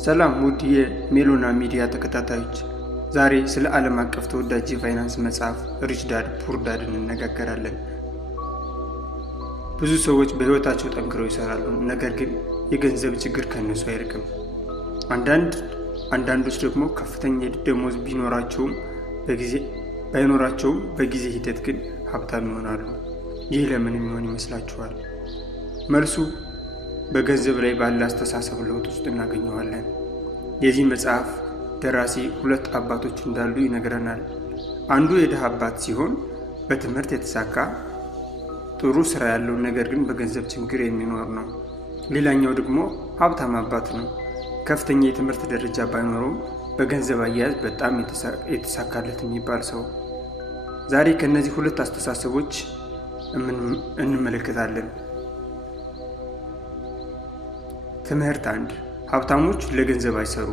ሰላም ውድ የሜሎና ሚዲያ ተከታታዮች፣ ዛሬ ስለ ዓለም አቀፍ ተወዳጅ የፋይናንስ መጽሐፍ ሪች ዳድ ፑር ዳድ እንነጋገራለን። ብዙ ሰዎች በሕይወታቸው ጠንክረው ይሰራሉ፣ ነገር ግን የገንዘብ ችግር ከነሱ አይርቅም። አንዳንዶች ደግሞ ከፍተኛ ደሞዝ ባይኖራቸውም በጊዜ ሂደት ግን ሀብታም ይሆናሉ። ይህ ለምን የሚሆን ይመስላችኋል? መልሱ በገንዘብ ላይ ባለ አስተሳሰብ ለውጥ ውስጥ እናገኘዋለን። የዚህ መጽሐፍ ደራሲ ሁለት አባቶች እንዳሉ ይነግረናል። አንዱ የድሃ አባት ሲሆን በትምህርት የተሳካ ጥሩ ስራ ያለው ነገር ግን በገንዘብ ችግር የሚኖር ነው። ሌላኛው ደግሞ ሀብታም አባት ነው። ከፍተኛ የትምህርት ደረጃ ባይኖረውም በገንዘብ አያያዝ በጣም የተሳካለት የሚባል ሰው። ዛሬ ከእነዚህ ሁለት አስተሳሰቦች እንመለከታለን። ትምህርት 1 ሀብታሞች ለገንዘብ አይሰሩ።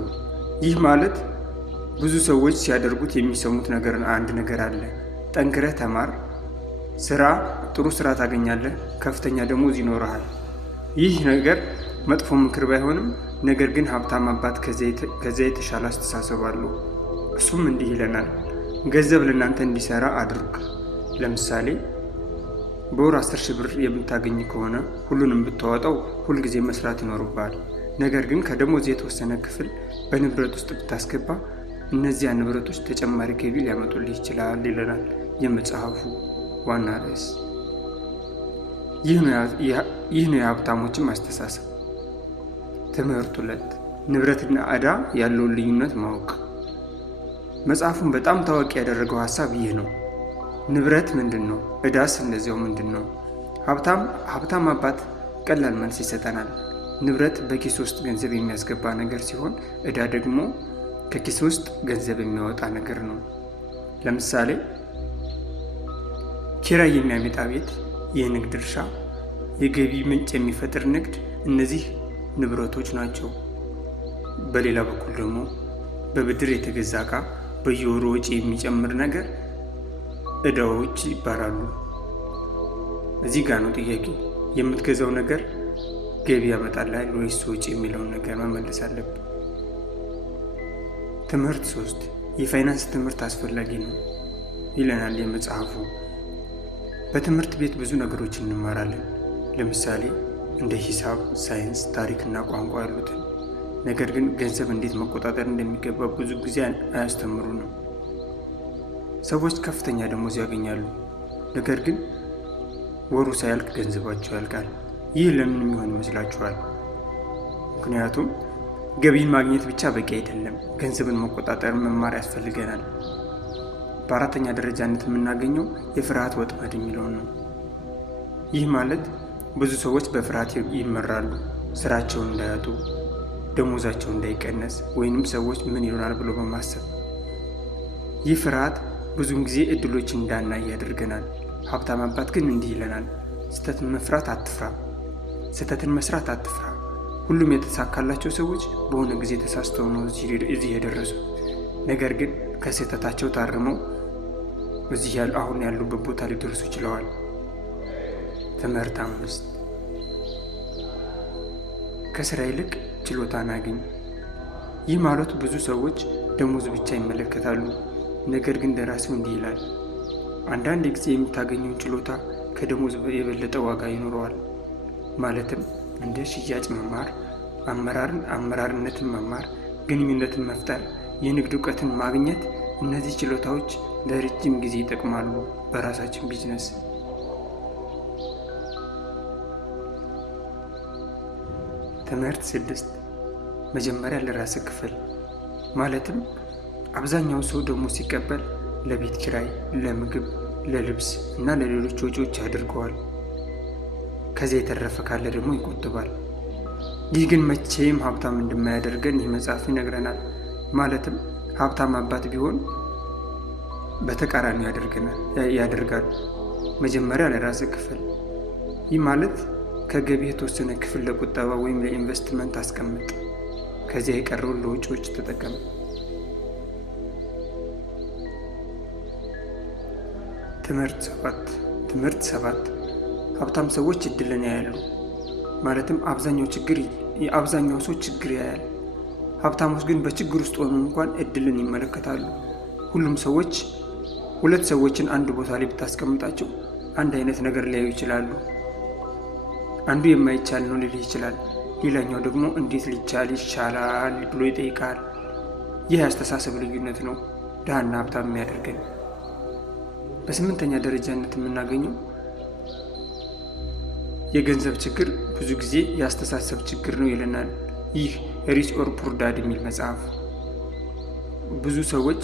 ይህ ማለት ብዙ ሰዎች ሲያደርጉት የሚሰሙት አንድ ነገር አለ። ጠንክረህ ተማር፣ ጥሩ ስራ ታገኛለህ፣ ከፍተኛ ደሞዝ ይኖርሃል። ይህ ነገር መጥፎ ምክር ባይሆንም፣ ነገር ግን ሀብታም አባት ከዚያ የተሻለ አስተሳሰብ አለው። እሱም እንዲህ ይለናል፣ ገንዘብ ለእናንተ እንዲሰራ አድርግ። ለምሳሌ በወር 10,000 ብር የምታገኝ ከሆነ ሁሉንም ብታወጣው ሁልጊዜ መስራት ይኖርብሃል። ነገር ግን ከደሞዝ የተወሰነ ክፍል በንብረት ውስጥ ብታስገባ እነዚያ ንብረቶች ተጨማሪ ገቢ ሊያመጡልህ ይችላል ይለናል የመጽሐፉ ዋና ርዕስ። ይህ ነው የሀብታሞችም አስተሳሰብ። ትምህርት 2 ንብረትና ዕዳ ያለውን ልዩነት ማወቅ። መጽሐፉን በጣም ታዋቂ ያደረገው ሀሳብ ይህ ነው። ንብረት ምንድን ነው? ዕዳስ እንደዚያው ምንድን ነው? ሀብታም አባት ቀላል መልስ ይሰጠናል። ንብረት በኪስ ውስጥ ገንዘብ የሚያስገባ ነገር ሲሆን፣ ዕዳ ደግሞ ከኪስ ውስጥ ገንዘብ የሚያወጣ ነገር ነው። ለምሳሌ ኪራይ የሚያመጣ ቤት፣ የንግድ እርሻ፣ የገቢ ምንጭ የሚፈጥር ንግድ፣ እነዚህ ንብረቶች ናቸው። በሌላ በኩል ደግሞ በብድር የተገዛ ዕቃ፣ በየወሩ ወጪ የሚጨምር ነገር ዕዳዎች ይባላሉ። እዚህ ጋር ነው ጥያቄ። የምትገዛው ነገር ገቢ ያመጣልሃል ወይስ ወጪ የሚለውን ነገር መመለስ አለብን። ትምህርት 3 የፋይናንስ ትምህርት አስፈላጊ ነው ይለናል የመጽሐፉ። በትምህርት ቤት ብዙ ነገሮች እንማራለን። ለምሳሌ እንደ ሂሳብ፣ ሳይንስ፣ ታሪክና ቋንቋ ያሉትን። ነገር ግን ገንዘብ እንዴት መቆጣጠር እንደሚገባ ብዙ ጊዜ አያስተምሩንም። ሰዎች ከፍተኛ ደሞዝ ያገኛሉ፣ ነገር ግን ወሩ ሳያልቅ ገንዘባቸው ያልቃል። ይህ ለምን የሚሆን ይመስላችኋል? ምክንያቱም ገቢን ማግኘት ብቻ በቂ አይደለም፣ ገንዘብን መቆጣጠር መማር ያስፈልገናል። በአራተኛ ደረጃነት የምናገኘው የፍርሃት ወጥመድ የሚለውን ነው። ይህ ማለት ብዙ ሰዎች በፍርሃት ይመራሉ፣ ስራቸውን እንዳያጡ፣ ደሞዛቸው እንዳይቀነስ፣ ወይንም ሰዎች ምን ይሆናል ብሎ በማሰብ። ይህ ፍርሃት ብዙውን ጊዜ እድሎች እንዳናይ ያደርገናል። ሀብታም አባት ግን እንዲህ ይለናል፣ ስህተትን መስራት አትፍራ። ሁሉም የተሳካላቸው ሰዎች በሆነ ጊዜ ተሳስተው ነው እዚህ የደረሱት። ነገር ግን ከስህተታቸው ታርመው አሁን ያሉበት ቦታ ሊደርሱ ችለዋል። ትምህርት 5 ከስራ ይልቅ ችሎታን አግኝ። ይህ ማለት ብዙ ሰዎች ደሞዝ ብቻ ይመለከታሉ። ነገር ግን ደራሲው እንዲህ ይላል፣ አንዳንድ ጊዜ የምታገኘውን ችሎታ ከደሞዝ የበለጠ ዋጋ ይኖረዋል። ማለትም እንደ ሽያጭ መማር፣ አመራርነትን መማር፣ ግንኙነትን መፍጠር፣ የንግድ እውቀትን ማግኘት፣ እነዚህ ችሎታዎች ለረጅም ጊዜ ይጠቅማሉ በራሳችን ቢዝነስ። ትምህርት 6 መጀመሪያ ለራስህ ክፈል። ማለትም አብዛኛው ሰው ደሞዝ ሲቀበል ለቤት ኪራይ፣ ለምግብ፣ ለልብስ እና ለሌሎች ወጪዎች ያደርገዋል። ከዚያ የተረፈ ካለ ደግሞ ይቆጥባል። ይህ ግን መቼም ሀብታም እንደማያደርገን ይህ መጽሐፍ ይነግረናል። ማለትም ሀብታም አባት ቢሆን በተቃራኒ ያደርጋል። መጀመሪያ ለራስህ ክፈል። ይህ ማለት ከገቢ የተወሰነ ክፍል ለቁጠባ ወይም ለኢንቨስትመንት አስቀምጥ። ከዚያ የቀረውን ለወጪዎች ተጠቀም። ትምህርት 7 ሀብታም ሰዎች እድልን ያያሉ። ማለትም አብዛኛው ሰው ችግር ያያል። ሀብታሞች ግን በችግር ውስጥ ሆነው እንኳን እድልን ይመለከታሉ። ሁለት ሰዎችን አንድ ቦታ ላይ ብታስቀምጣቸው አንድ አይነት ነገር ሊያዩ ይችላሉ። አንዱ የማይቻል ነው ሊልህ ይችላል፣ ሌላኛው ደግሞ እንዴት ሊቻል ይቻላል ብሎ ይጠይቃል። ይህ የአስተሳሰብ ልዩነት ነው ድሃና ሀብታም የሚያደርገን። በስምንተኛ ደረጃነት የምናገኘው የገንዘብ ችግር ብዙ ጊዜ የአስተሳሰብ ችግር ነው ይለናል ይህ ሪች ኦር ፑር ዳድ የሚል መጽሐፍ። ብዙ ሰዎች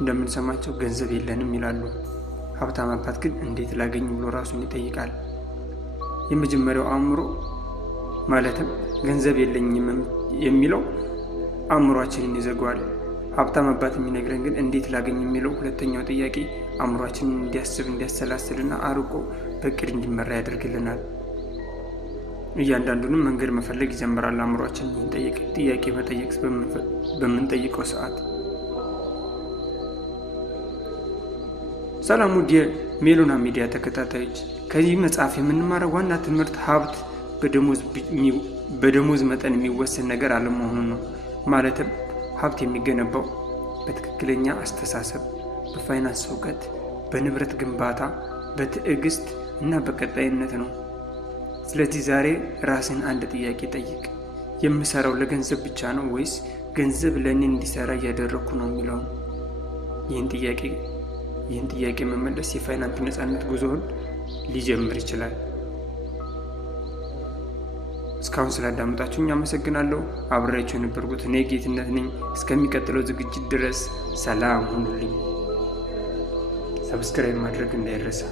እንደምንሰማቸው ገንዘብ የለንም ይላሉ። ሀብታም አባት ግን እንዴት ላገኝ ብሎ ራሱን ይጠይቃል። የመጀመሪያው አእምሮ ማለትም ገንዘብ የለኝም የሚለው አእምሯችንን ይዘጋዋል። ሀብታም አባት የሚነግረን ግን እንዴት ላገኝ የሚለው ሁለተኛው ጥያቄ አእምሯችንን እንዲያስብ እንዲያሰላስልና አርቆ በእቅድ እንዲመራ ያደርግልናል። እያንዳንዱንም መንገድ መፈለግ ይጀምራል። አእምሯችንን ጥያቄ መጠየቅ በምንጠይቀው ሰዓት። ሰላም ውድ የሜሎና ሚዲያ ተከታታዮች፣ ከዚህ መጽሐፍ የምንማረው ዋና ትምህርት ሀብት በደሞዝ መጠን የሚወሰን ነገር አለመሆኑን ነው። ማለትም ሀብት የሚገነባው በትክክለኛ አስተሳሰብ፣ በፋይናንስ እውቀት፣ በንብረት ግንባታ፣ በትዕግስት እና በቀጣይነት ነው። ስለዚህ ዛሬ ራስን አንድ ጥያቄ ጠይቅ። የምሰራው ለገንዘብ ብቻ ነው ወይስ ገንዘብ ለእኔ እንዲሰራ እያደረኩ ነው የሚለውን። ይህን ጥያቄ መመለስ የፋይናንስ ነፃነት ጉዞውን ሊጀምር ይችላል። እስካሁን ስላዳመጣችሁኝ አመሰግናለሁ። አብሬያችሁ የነበርኩት እኔ ጌትነት ነኝ። እስከሚቀጥለው ዝግጅት ድረስ ሰላም ሁኑልኝ። ሰብስክራይብ ማድረግ እንዳይረሳ።